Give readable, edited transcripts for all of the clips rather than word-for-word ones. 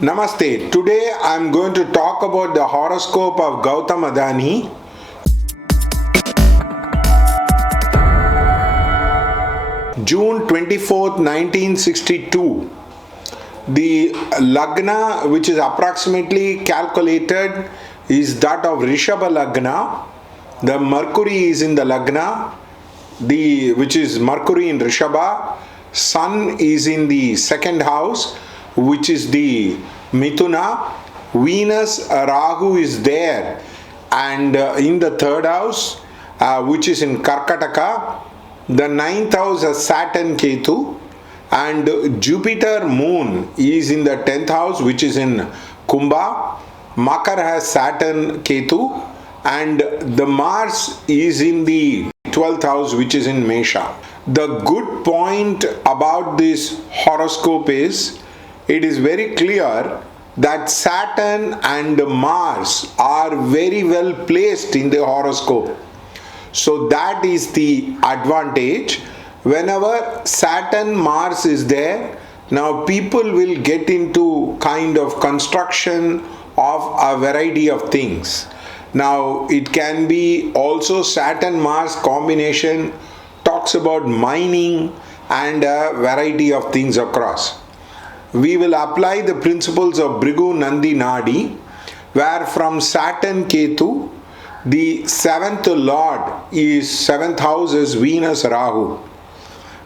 Namaste. Today I am going to talk about the horoscope of Gautam Adani. June 24th, 1962. The Lagna, which is approximately calculated, is that of Rishabha Lagna. The Mercury is in the Lagna, which is Mercury in Rishabha. Sun is in the second house, which is the Mithuna. Venus, Rahu is there, and in the third house, which is in Karkataka. The ninth house has Saturn, Ketu, and Jupiter, Moon is in the 10th house, which is in Kumbha. Makar has Saturn, Ketu, and the Mars is in the 12th house, which is in Mesha. The good point about this horoscope is it is very clear that Saturn and Mars are very well placed in the horoscope. So that is the advantage. Whenever Saturn Mars is there, now people will get into kind of construction of a variety of things. Now it can be also Saturn Mars combination talks about mining and a variety of things across. We will apply the principles of Bhrigu Nandi Nadi, where from Saturn Ketu, the seventh lord is seventh house is Venus Rahu.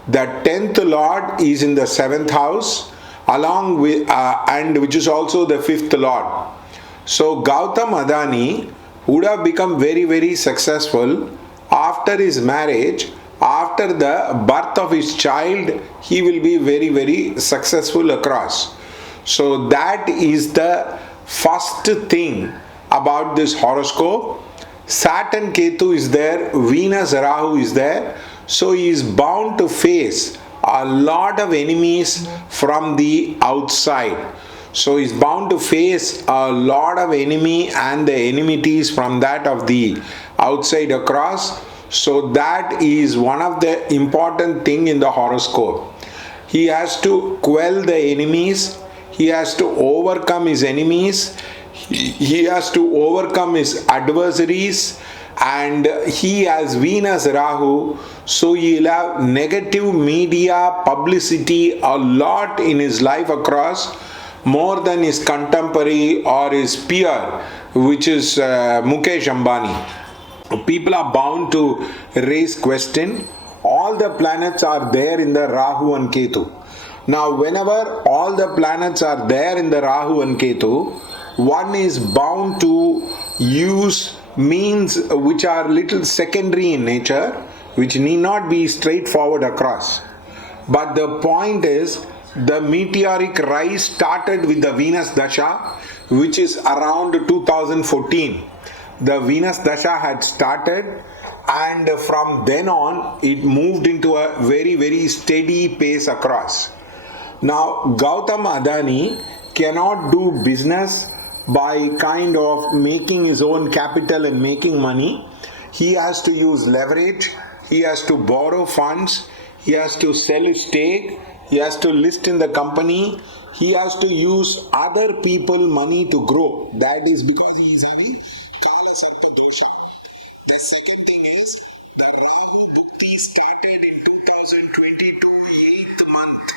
The 10th lord is in the 7th house, along with and which is also the 5th lord. So Gautam Adani would have become very successful after his marriage. After the birth of his child, he will be very successful across. So that is the first thing about this horoscope. Saturn Ketu is there, Venus Rahu is there, so he is bound to face a lot of enemies from the outside. So he is bound to face a lot of enemy and the enmities from that of the outside across. So that is one of the important thing in the horoscope. He has to quell the enemies, he has to overcome his enemies, he has to overcome his adversaries, and he has Venus Rahu, so he'll have negative media publicity a lot in his life across, more than his contemporary or his peer, which is Mukesh Ambani. People are bound to raise question. All the planets are there in the Rahu and Ketu. Now whenever all the planets are there in the Rahu and Ketu, one is bound to use means which are little secondary in nature, which need not be straightforward across. But the point is, the meteoric rise started with the Venus Dasha, which is around 2014. The Venus Dasha had started, and from then on it moved into a very steady pace across. Now Gautam Adani cannot do business by kind of making his own capital and making money. He has to use leverage, he has to borrow funds, he has to sell his stake, he has to list in the company, he has to use other people money to grow. That is because he is having Kala Sarpa Dosha. The second thing is the Rahu Bhukti started in 2022 8th month,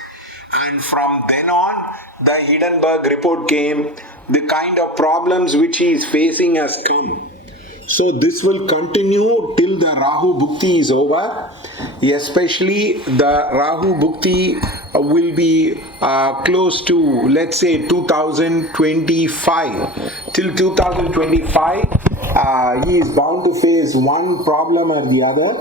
and from then on the Hindenburg report came. The kind of problems which he is facing has come. So this will continue till the Rahu Bhukti is over. Especially the Rahu Bhukti will be close to, let's say, 2025. Till 2025, he is bound to face one problem or the other.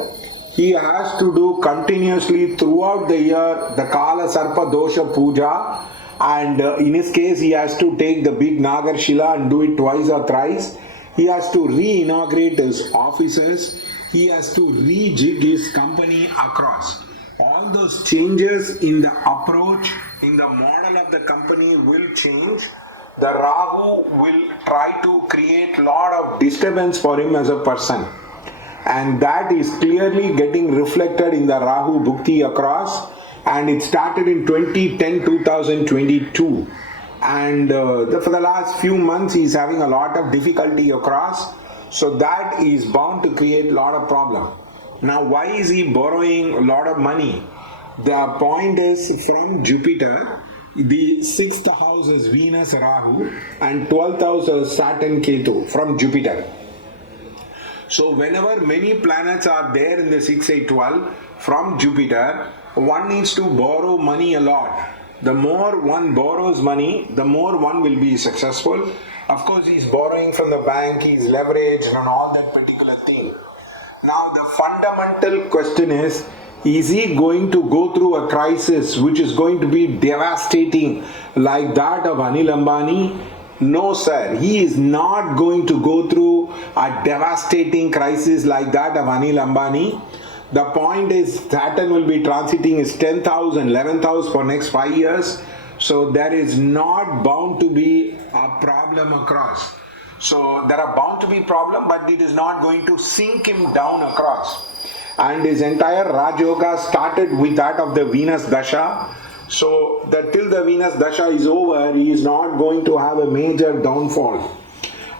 He has to do continuously throughout the year the Kala Sarpa Dosha Puja, and in his case he has to take the big Nagar Shila and do it twice or thrice. He has to re-inaugurate his offices, he has to rejig his company across. All those changes in the approach, in the model of the company will change. The Rahu will try to create lot of disturbance for him as a person, and that is clearly getting reflected in the Rahu Bhukti across, and it started in 2022, and for the last few months he is having a lot of difficulty across, so that is bound to create a lot of problem. Now why is he borrowing a lot of money? The point is, from Jupiter, the 6th house is Venus Rahu and 12th house is Saturn Ketu from Jupiter. So whenever many planets are there in the 6, 8, 12 from Jupiter, one needs to borrow money a lot. The more one borrows money, the more one will be successful. Of course, he is borrowing from the bank, he is leveraged and all that particular thing. Now the fundamental question is he going to go through a crisis which is going to be devastating like that of Anil Ambani? No sir, he is not going to go through a devastating crisis like that of Anil Ambani. The point is, Saturn will be transiting his 10th house and 11th house for next 5 years. So there is not bound to be a problem across. So there are bound to be problem, but it is not going to sink him down across. And his entire Raj Yoga started with that of the Venus Dasha. So that till the Venus Dasha is over, he is not going to have a major downfall.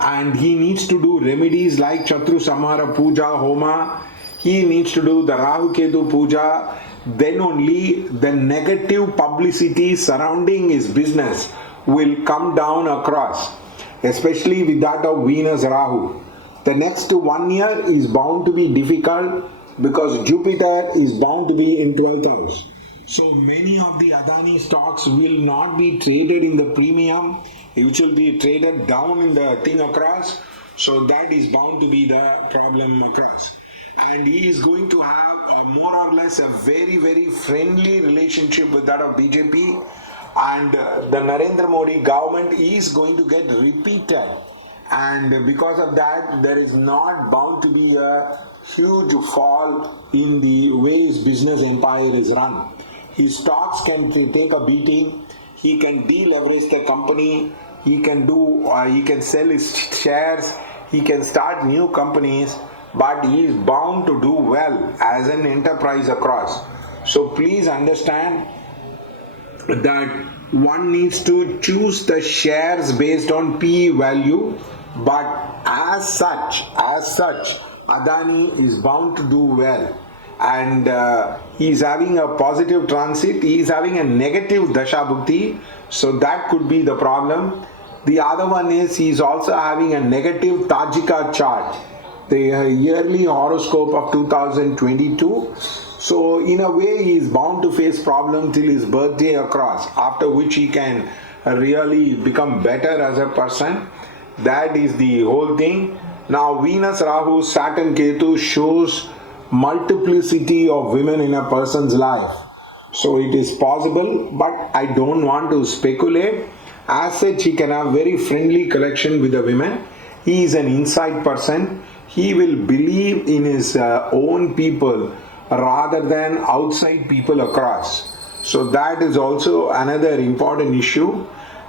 And he needs to do remedies like Chatru Samhara Puja Homa. He needs to do the Rahu Ketu Puja. Then only the negative publicity surrounding his business will come down across, especially with that of Venus Rahu. The next 1 year is bound to be difficult because Jupiter is bound to be in 12th house. So many of the Adani stocks will not be traded in the premium, which will be traded down in the thing across. So that is bound to be the problem across. And he is going to have more or less a very, very friendly relationship with that of BJP, and the Narendra Modi government is going to get repeated, and because of that there is not bound to be a huge fall in the way his business empire is run. His stocks can take a beating, he can deleverage the company, he can sell his shares, he can start new companies, but he is bound to do well as an enterprise across. So please understand that one needs to choose the shares based on PE value, but as such, Adani is bound to do well. And he is having a positive transit, he is having a negative Dasha Bhukti, so that could be the problem. The other one is he is also having a negative Tajika chart, the yearly horoscope of 2022. So in a way he is bound to face problem till his birthday across, after which he can really become better as a person. That is the whole thing. Now Venus Rahu Saturn Ketu shows multiplicity of women in a person's life. So it is possible, but I don't want to speculate. As such, he can have very friendly connection with the women. He is an inside person. He will believe in his own people rather than outside people across. So that is also another important issue.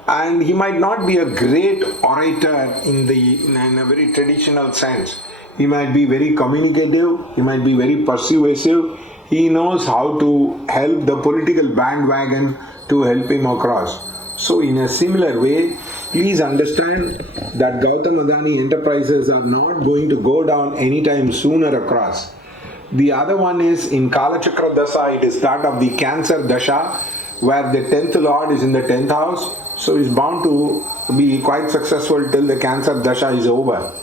And he might not be a great orator in a very traditional sense. He might be very communicative, he might be very persuasive. He knows how to help the political bandwagon to help him across. So in a similar way, please understand that Gautam Adani enterprises are not going to go down anytime sooner across. The other one is in Kalachakra Dasa, it is that of the Cancer Dasha, where the 10th Lord is in the 10th house. So he's bound to be quite successful till the Cancer Dasha is over.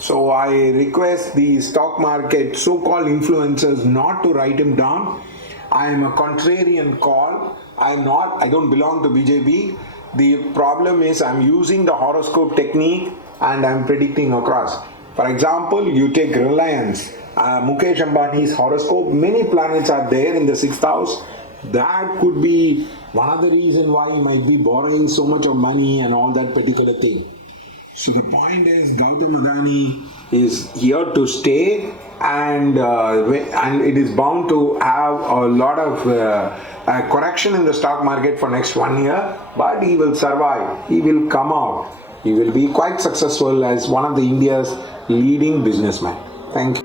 So I request the stock market so-called influencers not to write him down. I am a contrarian call. I don't belong to BJP. The problem is I'm using the horoscope technique and I'm predicting across. For example, you take Reliance, Mukesh Ambani's horoscope, many planets are there in the 6th house. That could be one of the reasons why he might be borrowing so much of money and all that particular thing. So the point is, Gautam Adani is here to stay, and it is bound to have a lot of correction in the stock market for next 1 year, but he will survive. He will come out. He will be quite successful as one of the India's leading businessmen. Thank you.